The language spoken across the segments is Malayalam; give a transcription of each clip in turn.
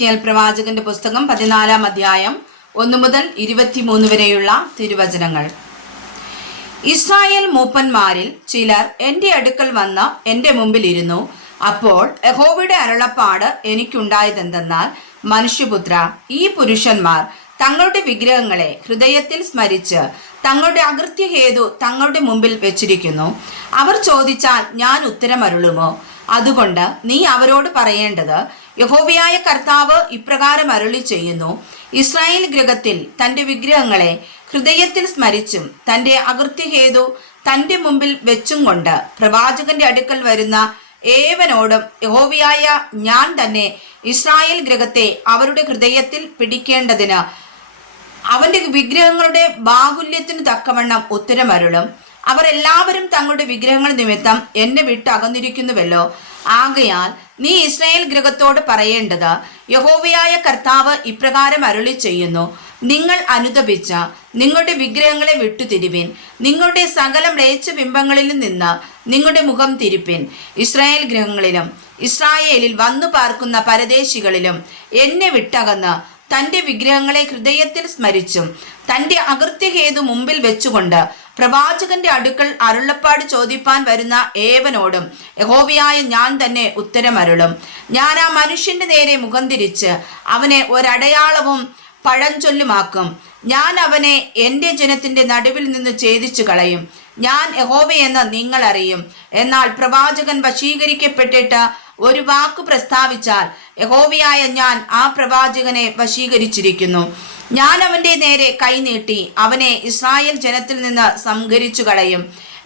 പ്രവാചകന്റെ പുസ്തകം 14 അധ്യായം 1 മുതൽ 23 വരെയുള്ള തിരുവചനങ്ങൾ. ഇസ്രായേൽ മൂപ്പന്മാരിൽ ചിലർ എൻ്റെ അടുക്കൽ വന്ന് എൻ്റെ മുമ്പിൽ ഇരുന്നു. അപ്പോൾ യഹോവയുടെ അരുളപ്പാട് എനിക്കുണ്ടായതെന്തെന്നാൽ, മനുഷ്യപുത്ര, ഈ പുരുഷന്മാർ തങ്ങളുടെ വിഗ്രഹങ്ങളെ ഹൃദയത്തിൽ സ്മരിച്ച് തങ്ങളുടെ അകൃത്യഹേതു തങ്ങളുടെ മുമ്പിൽ വെച്ചിരിക്കുന്നു. അവർ ചോദിച്ചാൽ ഞാൻ ഉത്തരമരുളുമോ? അതുകൊണ്ട് നീ അവരോട് പറയേണ്ടത്, യഹോവയായ കർത്താവ് ഇപ്രകാരം അരുളി ചെയ്യുന്നു: ഇസ്രായേൽ ഗൃഹത്തിൽ തൻ്റെ വിഗ്രഹങ്ങളെ ഹൃദയത്തിൽ സ്മരിച്ചും തൻ്റെ അകൃത്യഹേതു തൻ്റെ മുമ്പിൽ വെച്ചും കൊണ്ട് പ്രവാചകന്റെ അടുക്കൽ വരുന്ന ഏവനോടും യഹോവയായ ഞാൻ തന്നെ ഇസ്രായേൽ ഗൃഹത്തെ അവരുടെ ഹൃദയത്തിൽ പിടിക്കേണ്ടതിന് അവന്റെ വിഗ്രഹങ്ങളുടെ ബാഹുല്യത്തിന് തക്കവണ്ണം ഉത്തരമരുളും. അവർ എല്ലാവരും തങ്ങളുടെ വിഗ്രഹങ്ങൾ നിമിത്തം എന്നെ വിട്ട് അകന്നിരിക്കുന്നുവല്ലോ. ആകയാൽ നീ ഇസ്രായേൽ ഗൃഹത്തോട് പറയേണ്ടത്, യഹോവയായ കർത്താവ് ഇപ്രകാരം അരുളി ചെയ്യുന്നു: നിങ്ങൾ അനുതപിച്ച നിങ്ങളുടെ വിഗ്രഹങ്ങളെ വിട്ടുതിരിവിൻ. നിങ്ങളുടെ സകല മ്ലേച്ഛ ബിംബങ്ങളിലും നിന്ന് നിങ്ങളുടെ മുഖം തിരിപ്പിൻ. ഇസ്രായേൽ ഗൃഹങ്ങളിലും ഇസ്രായേലിൽ വന്നു പാർക്കുന്ന പരദേശികളിലും എന്നെ വിട്ടകന്ന് തൻ്റെ വിഗ്രഹങ്ങളെ ഹൃദയത്തിൽ സ്മരിച്ചും തൻ്റെ അകൃത്യഹേതു മുമ്പിൽ വെച്ചുകൊണ്ട് പ്രവാചകന്റെ അടുക്കൽ അരുളപ്പാട് ചോദിപ്പാൻ വരുന്ന ഏവനോടും യഹോവയായ ഞാൻ തന്നെ ഉത്തരമരുളും. ഞാൻ ആ മനുഷ്യന്റെ നേരെ മുഖം തിരിച്ച് അവനെ ഒരടയാളവും പഴഞ്ചൊല്ലുമാക്കും. ഞാൻ അവനെ എൻ്റെ ജനത്തിന്റെ നടുവിൽ നിന്ന് ഛേദിച്ചു കളയും. ഞാൻ യഹോവയെന്ന് നിങ്ങൾ അറിയും. എന്നാൽ പ്രവാചകൻ വശീകരിക്കപ്പെട്ടിട്ട് ഒരു വാക്ക് പ്രസ്താവിച്ചാൽ യഹോവയായ ഞാൻ ആ പ്രവാചകനെ വശീകരിച്ചിരിക്കുന്നു. ഞാൻ അവന്റെ നേരെ കൈനീട്ടി അവനെ ഇസ്രായേൽ ജനത്തിൽ നിന്ന് സംഹരിച്ചു കളയും.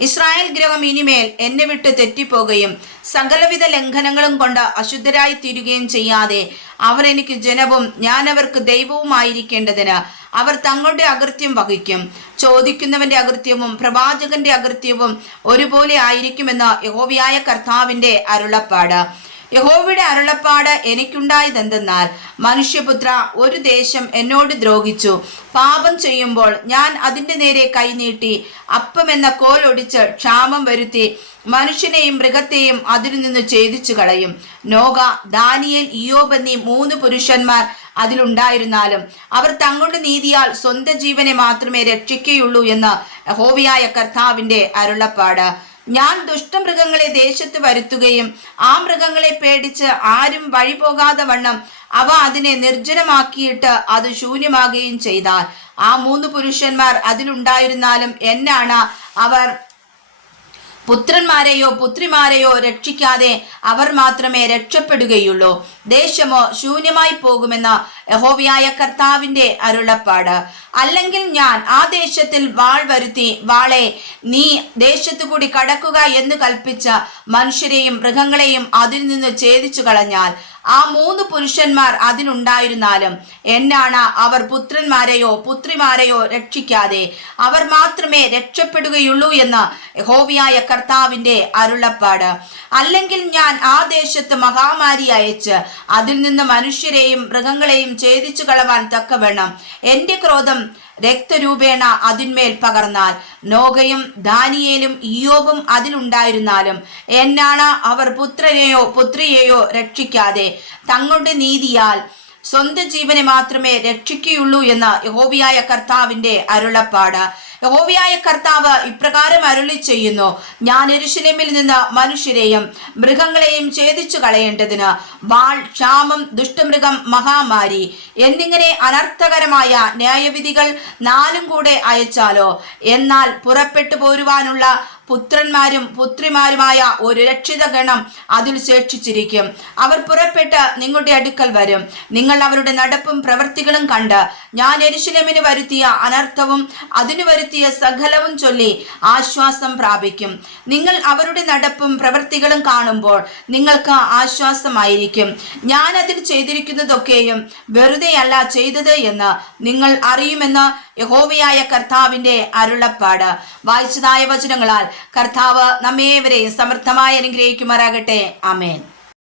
ഇസ്രായേൽ ഗൃഹം ഇനിമേൽ എന്നെ വിട്ട് തെറ്റിപ്പോകുകയും സകലവിധ ലംഘനങ്ങളും കൊണ്ട് അശുദ്ധരായി തീരുകയും ചെയ്യാതെ അവർ എനിക്ക് ജനവും ഞാൻ അവർക്ക് ദൈവവുമായിരിക്കേണ്ടതിന് അവർ തങ്ങളുടെ അകൃത്യം വഹിക്കും. ചോദിക്കുന്നവന്റെ അകൃത്യവും പ്രവാചകന്റെ അകൃത്യവും ഒരുപോലെ ആയിരിക്കുമെന്ന് യഹോവയായ കർത്താവിന്റെ അരുളപ്പാട്. യഹോവയുടെ അരുളപ്പാട് എനിക്കുണ്ടായതെന്തെന്നാൽ, മനുഷ്യപുത്ര, ഒരു ദേശം എന്നോട് ദ്രോഹിച്ചു. പാപം ചെയ്യുമ്പോൾ ഞാൻ അതിൻ്റെ നേരെ കൈനീട്ടി അപ്പം എന്ന കോൽ ഒടിച്ച് ക്ഷാമം വരുത്തി മനുഷ്യനെയും മൃഗത്തെയും അതിൽ നിന്ന് ഛേദിച്ചു കളയും. നോഗ, ദാനിയേൽ, ഇയ്യോബ് എന്നീ 3 പുരുഷന്മാർ അതിലുണ്ടായിരുന്നാലും അവർ തങ്ങളുടെ നീതിയാൽ സ്വന്തം ജീവനെ മാത്രമേ രക്ഷിക്കുകയുള്ളൂ എന്ന് യഹോവയായ കർത്താവിന്റെ അരുളപ്പാട്. ഞാൻ ദുഷ്ടമൃഗങ്ങളെ ദേശത്ത് വരുത്തുകയും ആ മൃഗങ്ങളെ പേടിച്ച് ആരും വഴി പോകാതെ വണ്ണം അവ അതിനെ നിർജ്ജനമാക്കിയിട്ട് അത് ശൂന്യമാകുകയും ചെയ്താൽ ആ 3 പുരുഷന്മാർ അതിലുണ്ടായിരുന്നാലും എന്നാണ് അവർ പുത്രന്മാരെയോ പുത്രിമാരെയോ രക്ഷിക്കാതെ അവർ മാത്രമേ രക്ഷപ്പെടുകയുള്ളൂ. ദേശമോ ശൂന്യമായി പോകുമെന്ന് യഹോവയായ കർത്താവിന്റെ അരുളപ്പാട്. അല്ലെങ്കിൽ ഞാൻ ആ ദേശത്തിൽ വാൾ വരുത്തി വാളെ നീ ദേശത്തു കൂടി കടക്കുക എന്ന് കൽപ്പിച്ച മനുഷ്യരെയും മൃഗങ്ങളെയും അതിൽ നിന്ന് ഛേദിച്ചു കളഞ്ഞാൽ ആ 3 പുരുഷന്മാർ അതിലുണ്ടായിരുന്നാലും എന്നാണ് അവർ പുത്രന്മാരെയോ പുത്രിമാരെയോ രക്ഷിക്കാതെ അവർ മാത്രമേ രക്ഷപ്പെടുകയുള്ളൂ എന്ന് യഹോവയായ കർത്താവിന്റെ അരുളപ്പാട്. അല്ലെങ്കിൽ ഞാൻ ആ ദേശത്ത് മഹാമാരി അയച്ച് അതിൽ നിന്ന് മനുഷ്യരെയും മൃഗങ്ങളെയും ഛേദിച്ചു കളവാൻ തക്കവണ്ണം എൻ്റെ ക്രോധം രക്തരൂപേണ അതിന്മേൽ പകർന്നാൽ നോഗയും ദാനിയേലും ഇയ്യോബും അതിലുണ്ടായിരുന്നാലും എന്നാണ് അവർ പുത്രനെയോ പുത്രിയെയോ രക്ഷിക്കാതെ തങ്ങളുടെ നീതിയാൽ സ്വന്തം ജീവനെ മാത്രമേ രക്ഷിക്കുകയുള്ളൂ എന്ന് യഹോവയായ കർത്താവിന്റെ അരുളപ്പാട്. യഹോവയായ കർത്താവ് ഇപ്രകാരം അരുളി ചെയ്യുന്നു: ഞാൻ യെരൂശലേമിൽ നിന്ന് മനുഷ്യരെയും മൃഗങ്ങളെയും ഛേദിച്ചു കളയേണ്ടതിന് വാൾ, ക്ഷാമം, ദുഷ്ടമൃഗം, മഹാമാരി എന്നിങ്ങനെ അനർത്ഥകരമായ ന്യായവിധികൾ 4 കൂടെ അയച്ചാലോ? എന്നാൽ പുറപ്പെട്ടു പോരുവാനുള്ള പുത്രന്മാരും പുത്രിമാരുമായ ഒരു രക്ഷിത ഗണം അതിൽ ശേഷിച്ചിരിക്കും. അവർ പുറപ്പെട്ട് നിങ്ങളുടെ അടുക്കൽ വരും. നിങ്ങൾ അവരുടെ നടപ്പും പ്രവൃത്തികളും കണ്ട് ഞാൻ യെരൂശലേമിന് വരുത്തിയ അനർത്ഥവും അതിനു വരുത്തിയ സകലവും ചൊല്ലി ആശ്വാസം പ്രാപിക്കും. നിങ്ങൾ അവരുടെ നടപ്പും പ്രവൃത്തികളും കാണുമ്പോൾ നിങ്ങൾക്ക് ആശ്വാസമായിരിക്കും. ഞാൻ അതിൽ ചെയ്തിരിക്കുന്നതൊക്കെയും വെറുതെയല്ല ചെയ്തത് എന്ന് നിങ്ങൾ അറിയുമെന്ന് യഹോവയായ കർത്താവിന്റെ അരുളപ്പാട്. വായിച്ചതായ വചനങ്ങളാൽ കർത്താവ് നമ്മേവരെയും സമർത്ഥമായി അനുഗ്രഹിക്കുമാറാകട്ടെ. ആമേൻ.